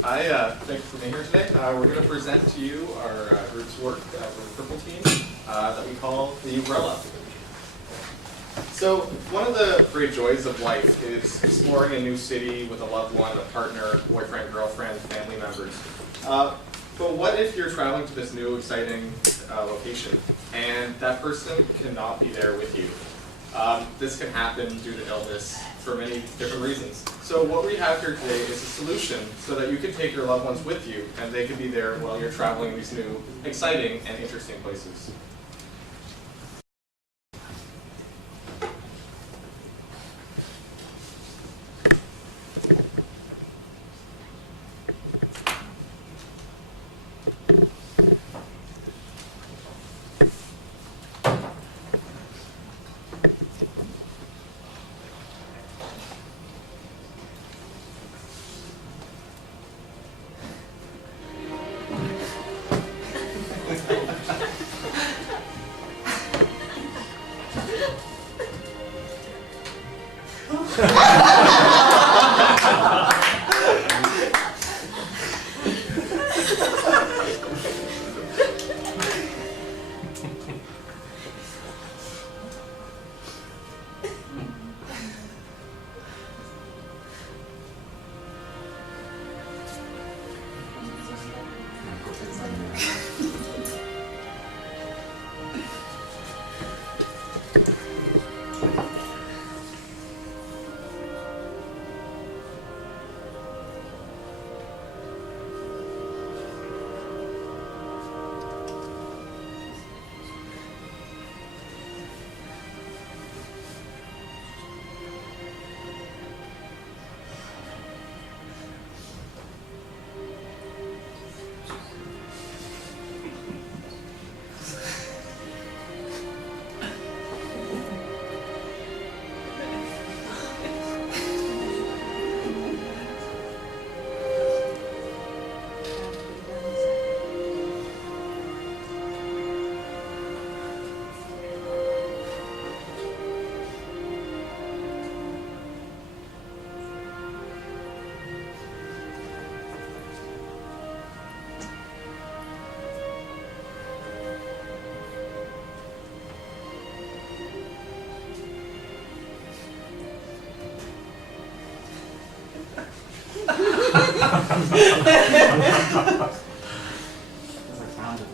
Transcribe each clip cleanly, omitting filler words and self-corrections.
Thank you for being here today. We're going to present to you our group's work with the Purple team that we call the Ubrella. So one of the great joys of life is exploring a new city with a loved one, a partner, boyfriend, girlfriend, family members. But what if you're traveling to this new exciting location and that person cannot be there with you? This can happen due to illness for many different reasons. So what we have here today is a solution so that you can take your loved ones with you and they can be there while you're traveling these new, exciting, and interesting places.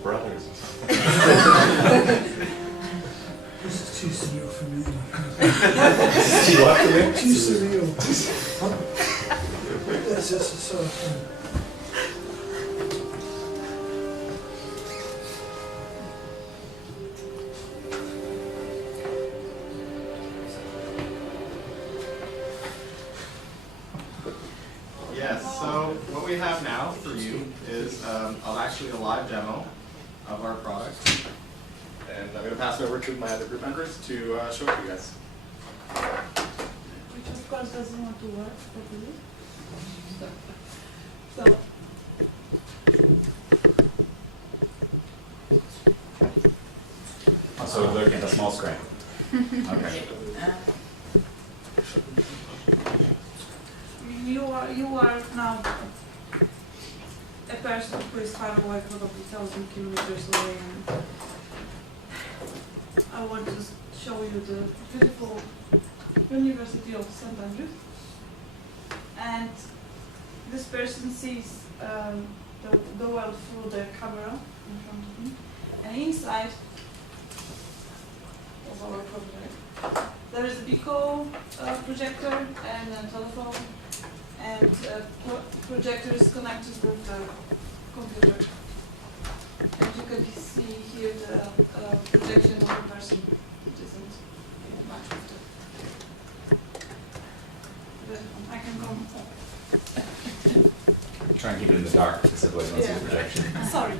Brothers. This is too surreal for me. Too what for you? Too surreal. This is so fun. Yes, so what we have now for you is actually a live demo of our product. And I'm going to pass it over to my other group members to show it to you guys. Which of course doesn't want to work properly. So, Oh, so we're looking at a small screen. Okay. you are now a person who is far away, probably 1,000 kilometers away, and I want to show you the beautiful University of St. Andrews. And this person sees the world through the camera in front of him, and inside of our project there is a Pico projector and a telephone, and projector is connected with the computer. And you can see here the projection of the person, which isn't much of the. I can come. Try and keep it in the dark because otherwise you won't see the projection. Sorry.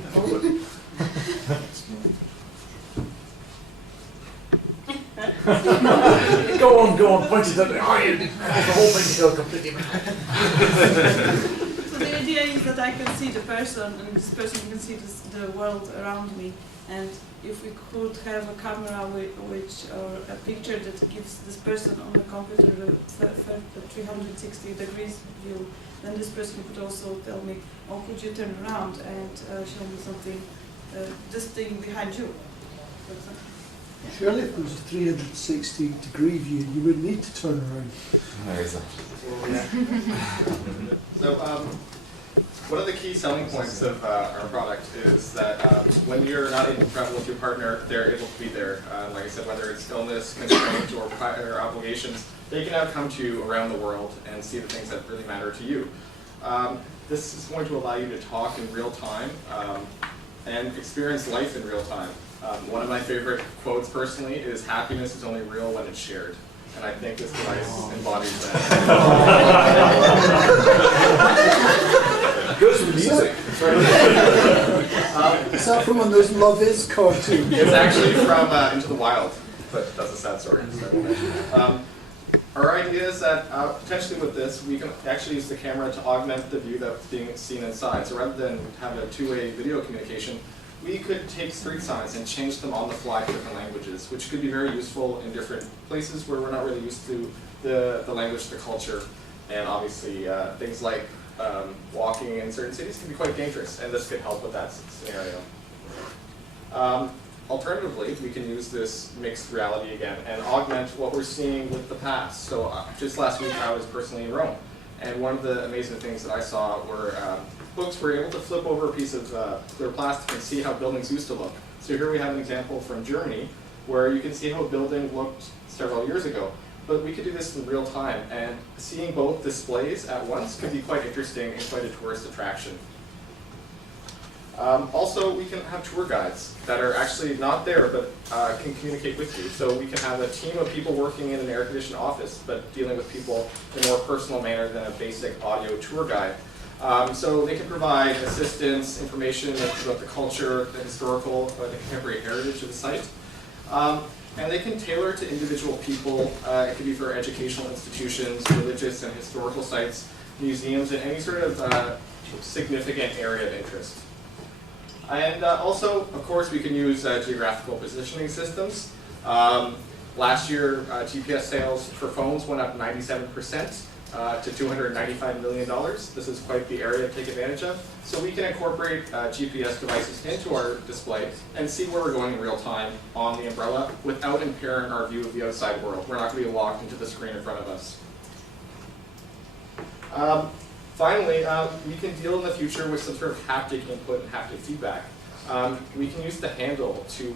Go on, punch it up. Oh, you didn't cause the whole thing to go completely mad. So the idea is that I can see the person, and this person can see the world around me. And if we could have a camera or a picture that gives this person on the computer the 360 degrees view, then this person could also tell me, oh, could you turn around and show me something, this thing behind you, for example. Surely if there was a 360-degree view, you wouldn't need to turn around. There is that. So one of the key selling points of our product is that when you're not able to travel with your partner, they're able to be there. Like I said, whether it's illness, constraint, or prior obligations, they can now come to you around the world and see the things that really matter to you. This is going to allow you to talk in real time and experience life in real time. One of my favorite quotes personally is, happiness is only real when it's shared. And I think this device embodies that. It goes with the music. Is that from one of those Love Is cartoons? It's actually from Into the Wild, but that's a sad story. Our idea is that potentially with this, we can actually use the camera to augment the view that's being seen inside. So rather than have a two-way video communication, we could take street signs and change them on the fly to different languages, which could be very useful in different places where we're not really used to the language, the culture, and obviously things like walking in certain cities can be quite dangerous, and this could help with that scenario. Alternatively, we can use this mixed reality again and augment what we're seeing with the past. So just last week I was personally in Rome, and one of the amazing things that I saw were folks were able to flip over a piece of clear plastic and see how buildings used to look. So here we have an example from Germany where you can see how a building looked several years ago. But we could do this in real time, and seeing both displays at once could be quite interesting and quite a tourist attraction. Also, we can have tour guides that are actually not there but can communicate with you. So we can have a team of people working in an air-conditioned office but dealing with people in a more personal manner than a basic audio tour guide. So they can provide assistance, information about the culture, the historical, or the contemporary heritage of the site. And they can tailor to individual people. It could be for educational institutions, religious and historical sites, museums, and any sort of significant area of interest. And also, of course, we can use geographical positioning systems. Last year, GPS sales for phones went up 97%. To $295 million. This is quite the area to take advantage of. So we can incorporate GPS devices into our display and see where we're going in real time on the umbrella without impairing our view of the outside world. We're not going to be locked into the screen in front of us. Finally, we can deal in the future with some sort of haptic input and haptic feedback. We can use the handle to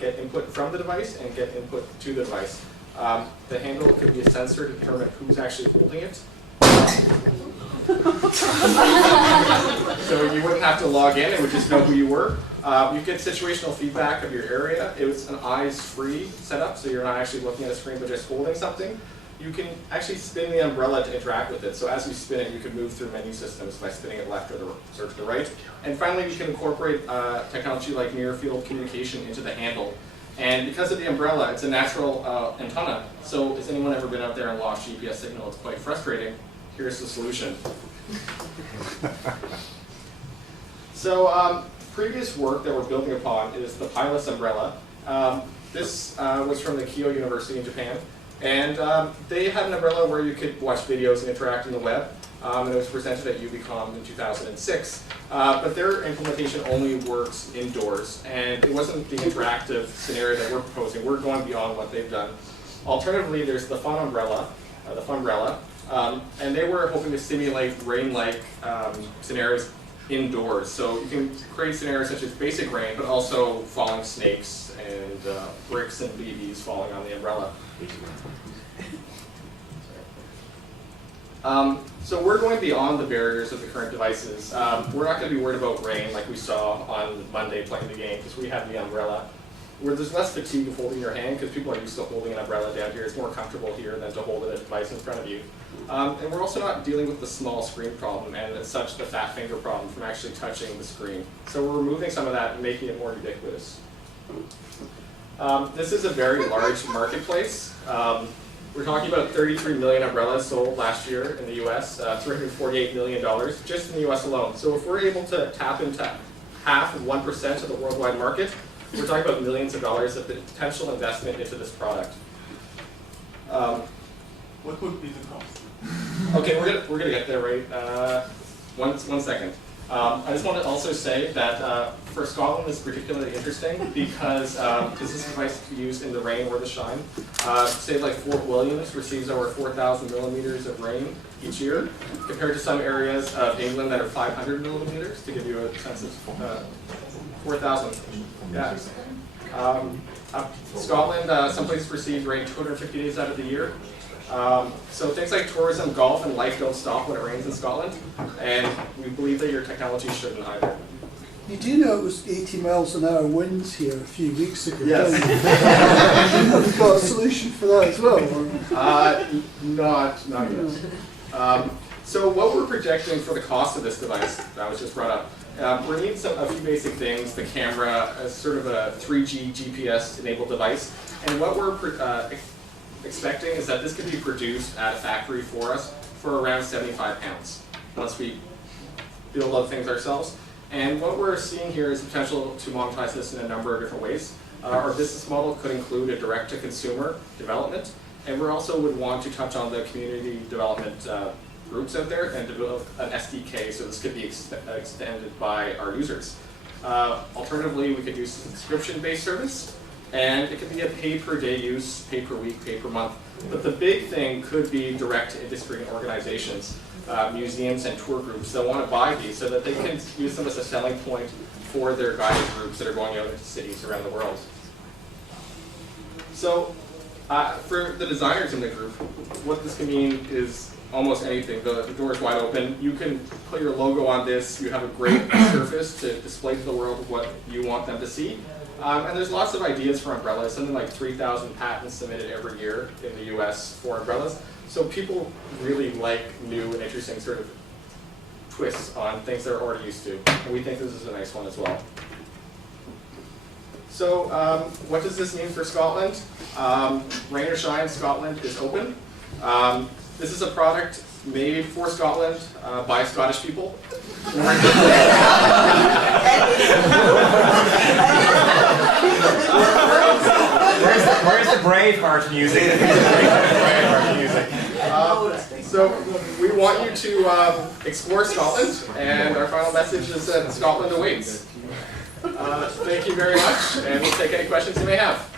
get input from the device and get input to the device. The handle could be a sensor to determine who's actually holding it. So you wouldn't have to log in, it would just know who you were. You get situational feedback of your area. It was an eyes-free setup, so you're not actually looking at a screen but just holding something. You can actually spin the umbrella to interact with it. So as you spin it, you can move through menu systems by spinning it left or to the right. And finally, we can incorporate technology like near-field communication into the handle. And because of the umbrella, it's a natural antenna. So has anyone ever been out there and lost GPS signal? It's quite frustrating. Here's the solution. So previous work that we're building upon is the Pilus umbrella. This was from the Keio University in Japan. And they had an umbrella where you could watch videos and interact on the web. And it was presented at UbiCom in 2006. But their implementation only works indoors, and it wasn't the interactive scenario that we're proposing. We're going beyond what they've done. Alternatively, there's the Fun umbrella, and they were hoping to simulate rain-like scenarios indoors. So you can create scenarios such as basic rain, but also falling snakes and bricks and BBs falling on the umbrella. So we're going beyond the barriers of the current devices. We're not going to be worried about rain like we saw on Monday playing the game because we have the umbrella. Where there's less fatigue of holding your hand because people are used to holding an umbrella down here. It's more comfortable here than to hold a device in front of you. And we're also not dealing with the small screen problem and as such the fat finger problem from actually touching the screen. So we're removing some of that and making it more ubiquitous. This is a very large marketplace. We're talking about 33 million umbrellas sold last year in the US, $348 million just in the US alone. So if we're able to tap into half of 1% of the worldwide market. We're talking about millions of dollars of potential investment into this product. What would be the cost? Okay, we're gonna get there, right? One second. I just want to also say that for Scotland is particularly interesting because this is a device to be used in the rain or the shine. Say like Fort Williams receives over 4,000 millimeters of rain each year, compared to some areas of England that are 500 millimeters, to give you a sense of 4,000. Yeah. Scotland, some places receive rain 250 days out of the year. So things like tourism, golf, and life don't stop when it rains in Scotland, and we believe that your technology shouldn't either. You do know it was 80 miles an hour winds here a few weeks ago. Yes. Have you got a solution for that as well? Or? Not yet. So what we're projecting for the cost of this device that was just brought up, we're needing a few basic things. The camera, as sort of a 3G GPS enabled device, and what we're expecting is that this could be produced at a factory for us for around 75 pounds once we build other things ourselves. And what we're seeing here is the potential to monetize this in a number of different ways. Our business model could include a direct-to-consumer development, and we also would want to touch on the community development groups out there and develop an SDK so this could be extended by our users. Alternatively, we could use a subscription-based service, and it could be a pay-per-day use, pay-per-week, pay-per-month. But the big thing could be direct-to-industry organizations, museums and tour groups that want to buy these so that they can use them as a selling point for their guided groups that are going out into cities around the world. So for the designers in the group, what this can mean is almost anything. The door is wide open. You can put your logo on this. You have a great surface to display to the world what you want them to see. And there's lots of ideas for umbrellas, something like 3,000 patents submitted every year in the US for umbrellas. So people really like new and interesting sort of twists on things they're already used to. And we think this is a nice one as well. So what does this mean for Scotland? Rain or shine, Scotland is open. This is a product made for Scotland by Scottish people. Where's the Braveheart music? So we want you to explore Scotland, and our final message is that Scotland awaits. Thank you very much, and we'll take any questions you may have.